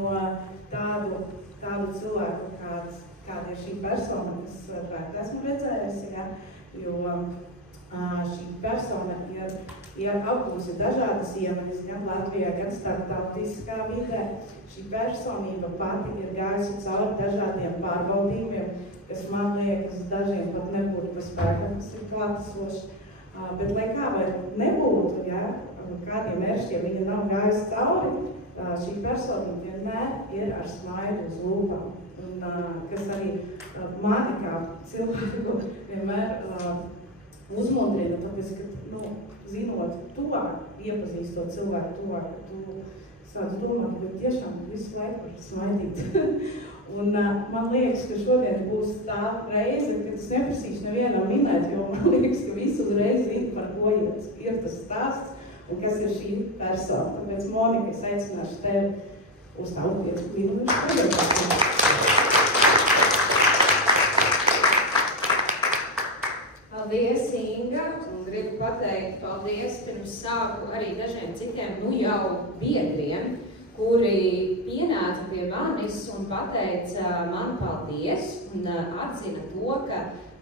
no tādu cilvēku, kāda ir šī persona, kas pēc esmu redzējusi, ja? Jo šī persona ir apgūsi dažādas iemaņas, gan Latvijā, gan starptautiskā vidē. Šī personība pati ir gājusi cauri dažādiem pārbaudījumiem, kas man liekas dažiem pat nebūtu pa spēkam, kas ir klātesoši. Bet lai kā vai nebūtu, ja, kādiem mēršķiem viņa nav gājusi cauri, šī personība vienmēr ir ar smaidu uz lūpām. Un kas arī mani kā cilvēku vienmēr uzmundrina, tāpēc, ka, zinot tuvāk, iepazīstot cilvēku tuvāk, ka tu sāc domāt, ka tiešām visu laiku var smaidīt. Un man liekas, ka šodien būs tā reize, kad es neprasīšu nevienam minēt, jo man liekas, ka visi uzreiz zina, par ko ir tas stāsts un kas ir šī persona. Tāpēc, Monika, es aicināšu tevi uz tādu 5 minūšu. Paldies, Inga, un gribu pateikt paldies pirms sāku arī dažiem citiem, jau biedriem, kuri pienāca pie manis un pateica man paldies un atzina to, ka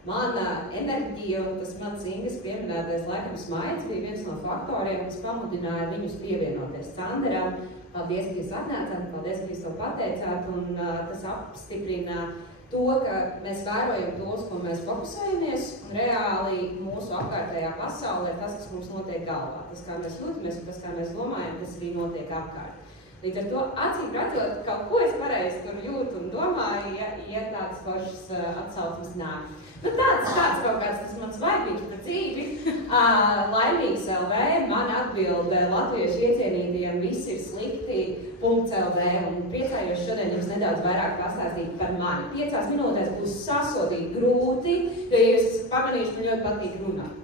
mana enerģija un tas mans Ingas pieminētais laikam smaids bija viens no faktoriem, kas pamudināja viņus pievienoties Canderam. Paldies, ka jūs atnācāt, paldies, ka jūs to pateicāt, un tas apstiprina to, ka mēs vērojam tos, ko mēs fokusējamies, un reāli mūsu apkārtējā pasaulē tas, kas mums notiek galvā. Tas, kā mēs jūtamies un tas, kā mēs domājam, tas arī notiek apkārt. Līdz ar to, acīm redzot, kaut ko es pareizi tur jūtu un domāju, ja tādas foršas atsauksmes nāk. Tāds kaut kāds tas mans vaibīgs par dzīvi. Laimīgs LV, man atbild latviešu iecienītiem, viss ir slikti, .lv, un priecājos šodien jums nedaudz vairāk pastāstīt par mani. 5 minūtēs būs sasodīt grūti, jo jūs esat pamanījuši, man ļoti patīk runāt.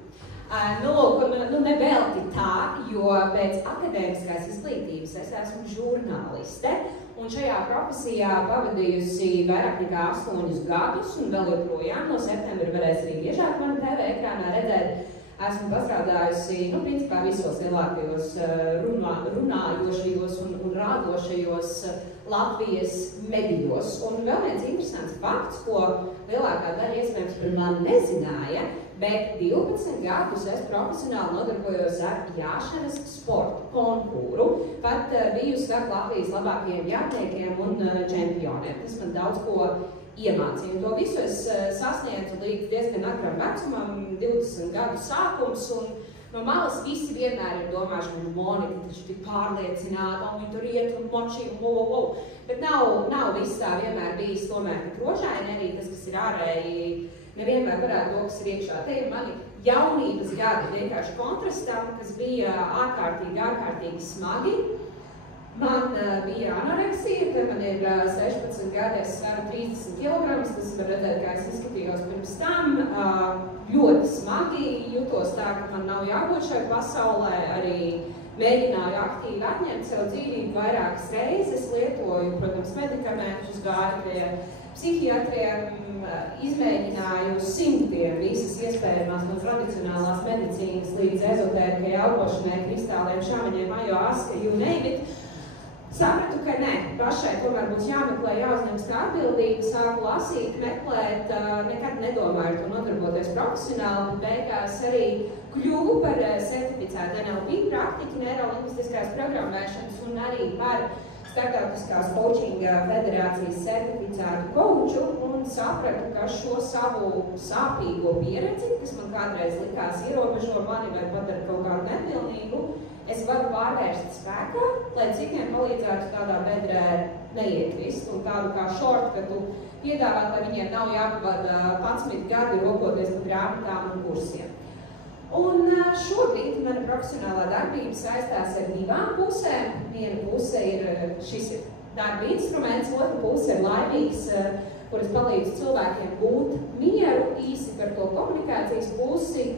Nevelti tā, jo pēc akadēmiskās izglītības es esmu žurnāliste, un šajā profesijā pavadījusi vairāk nekā 8 gadus, un vēl joprojām no septembra varēs arī biežāk mani TV ekrānā redzēt. Esmu pastrādājusi, principā visos lielākajos runājošajos un rādošajos Latvijas medijos. Un vēl viens interesants fakts, ko lielākā daļa iespējams par mani nezināja, bet 12 gadus es profesionāli nodarbojos ar jāšanas sporta konkūru, pat bijusi starp Latvijas labākajiem jātniekiem un čempioniem. Tas man daudz ko iemācīja. Un to visu es sasniedzu līdz diezgan agram vecumam, 20 gadu sākums, un no malas visi vienmēr ir domājuši, ka Monika taču tik pārliecināta, un viņi tur iet un močī un wow. Bet nav viss tā vienmēr bijis tomēr tik rožaini, arī tas, kas ir ārēji, nevienmēr parāda to, kas ir iekšā. Te ir mani jaunības gadi vienkārši kontrastam, kas bija ārkārtīgi smagi. Man bija anoreksija, kad man ir 16 gadi, es sveru 30 kg, tas var redzēt, kā es izskatījos pirms tam. Ļoti smagi jutos tā, ka man nav jābūt šai pasaulē, arī mēģināju aktīvi atņemt sev dzīvību vairākas reizes, lietoju, protams, medikamentus, gāju pie psihiatriem, izmēģināju simtiem visas iespējamās no tradicionālās medicīnas līdz ezotērikai, augošanai, kristāliem, šāmaņiem, ajoaska, you name it. Sapratu, ka nē, pašai tomēr būs jāmeklē, jāuzņems tā atbildība, sāku lasīt, meklēt, nekad nedomāju to nodarboties profesionāli, bet beigās arī kļuvu par certificētu NLP praktiķi, neirolingvistiskās programmēšanas un arī par Startautiskās coachinga federācijas certificētu coachu un sapratu, ka šo savu sāpīgo pieredzi, kas man kādreiz likās ierobežo mani vai padara kaut kādu nepilnīgu, es varu pārvērst spēkā, lai citiem palīdzētu tādā bedrē neiekrist un tādu kā shortcutu piedāvāt, lai viņiem nav jāpavada 11 gadi rokoties pa grāmatām un kursiem. Un šobrīd mana profesionālā darbība saistās ar 2 pusēm. Viena puse ir šis darba instruments, otra puse ir laimīgs, kuras palīdz cilvēkiem būt mieru, īsi par to komunikācijas pusi,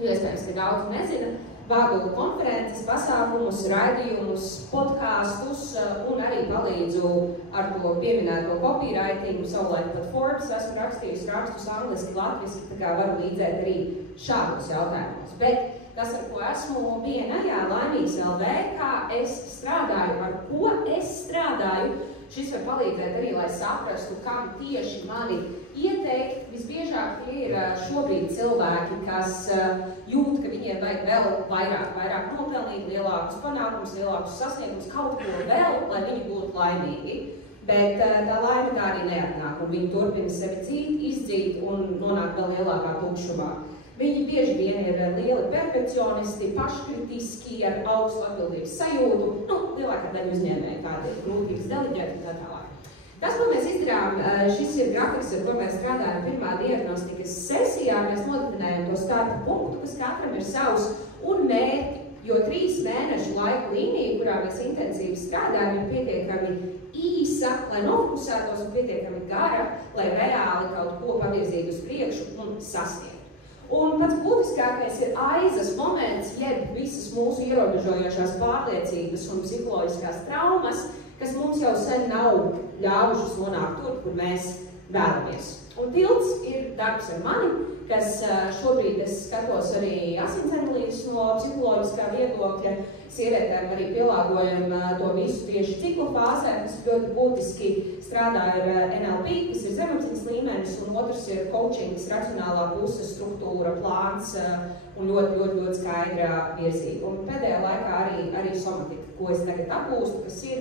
jo iespējams, ka daudz nezina, vādu konferences, pasākumus, raidījumus, podkāstus un arī palīdzu ar to pieminēto copywritingu, savulaik pat Forbes esmu rakstījusi rakstus angliski, latviski, tā kā varu līdzēt arī šādos jautājumos. Bet tas, ar ko esmu bija laimīgs LV, kā es strādāju, ar ko es strādāju, šis var palīdzēt arī, lai saprastu, kam tieši mani ieteikt. Visbiežāk tie ir šobrīd cilvēki, kas jūt, ka viņiem vajag vēl vairāk nopelnīt, lielākus panākumus, lielākus sasniegumus, kaut ko vēl, lai viņi būtu laimīgi. Bet tā laime tā arī neatnāk, un viņi turpina sevi dzīt, izdzīt un nonāk vēl lielākā tukšumā. Viņi bieži vien ir lieli perfekcionisti, paškritiski, ar augstu atbildības sajūtu, lielākā daļa uzņēmēji tādi grūtības deleģēt un tā tālāk. Tas, ko mēs izdarām, šis ir grafiks, ar ko mēs strādājam pirmā diagnostikas sesijā, mēs nodefinējam to starta punktu, kas katram ir savs, un mērķi, jo 3 mēnešu laika līnija, kurā mēs intensīvi strādājam, ir pietiekami īsa, lai nofokusētos, un pietiekami gara, lai reāli kaut ko pavirzītu uz priekšu un sasniegtu. Un pats būtiskākais ir aizas moments, jeb visas mūsu ierobežojošās pārliecības un psiholoģiskās traumas, kas mums jau sen nav ļāvušas nonākt tur, kur mēs vēlamies. Un tilts ir darbs ar mani, kas šobrīd es skatos arī asinsanalyzes no psiholoģiskā viedokļa. Sievietēm arī pielāgojam to visu tieši ciklu fāzē, kas ļoti būtiski strādāja ar NLP, kas ir zemapziņas līmenis, un otrs ir coachings, racionālā puse, struktūra, plāns un ļoti skaidra virzība. Un pēdējā laikā arī somatika, ko es tagad apgūstu, kas ir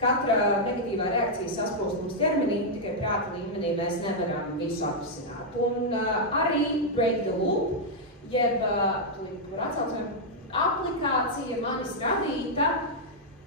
katra negatīvā reakcija sasprūstums ķermenī, tikai prāta līmenī mēs nevaram visu atrisināt. Un arī Break the Loop, jeb aplikācija manis radīta.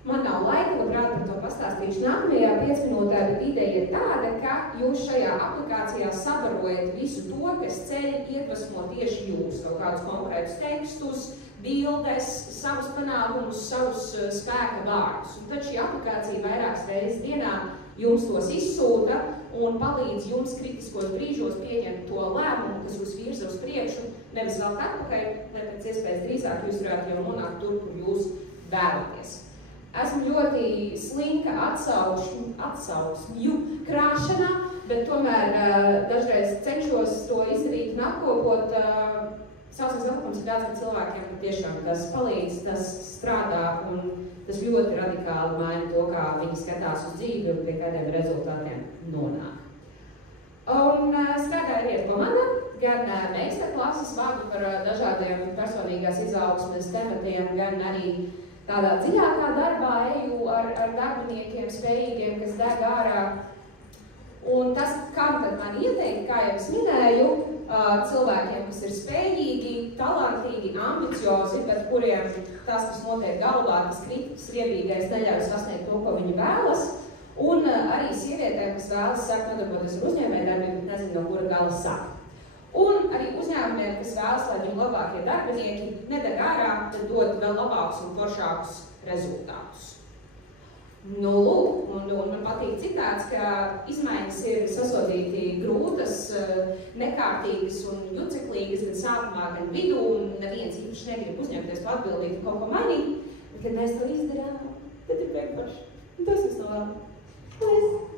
Man nav laika, labprāt par to pastāstīšu nākamajā 5 minūtē, bet ideja ir tāda, ka jūs šajā aplikācijā sabarojat visu to, kas ceļ iedvesmo tieši jūs, kaut kādus konkrētus tekstus, bildes, savus panākumus, savus spēka vārdus. Un tad šī aplikācija vairākas reizes dienā jums tos izsūta un palīdz jums kritiskos brīžos pieņemt to lēmumu, kas jūs virza uz priekšu, nevis vēl atpakaļ, lai pēc iespējas drīzāk jūs varētu jau nonākt tur, kur jūs vēlaties. Esmu ļoti slinka atsauksmju krāšanā, bet tomēr dažreiz cenšos to izdarīt un apkopot. Sauksmes apkopums ir tāds, ka cilvēkiem tiešām tas palīdz, tas strādā un tas ļoti radikāli maina to, kā viņi skatās uz dzīvi un pie kādiem rezultātiem nonāk. Un strādāja arī ar komanda, gan meistarklases vārdu par dažādiem personīgās izaugsmes tematiem, gan arī tādā dziļākā darbā eju ar darbiniekiem, spējīgiem, kas deg ārā. Un tas, kam tad man ieteikt, kā jau es minēju, cilvēkiem, kas ir spējīgi, talantīgi, ambiciozi, bet kuriem tas, kas notiek galvā, tas kritisks, riebīgais, neļauj sasniegt to, ko viņi vēlas. Un arī sievietēm, kas vēlas sākt nodarboties ar uzņēmējdarbiem, bet nezinu, no kura gala sākt. Un arī uzņēmumiem, kas vēlas, lai viņu labākie darbinieki nedeg ārā, tad dod vēl labākus un foršākus rezultātus. Nu, lūk, un man patīk citāts, ka izmaiņas ir sasodīti grūtas, nekārtīgas un juceklīgas, gan sākumā, gan vidū, un neviens īpaši negrib uzņemties to atbildību kaut ko mainīt. Bet, kad mēs to izdarām, tad ir beigpaši. Un tas viss no vēl. Paldies!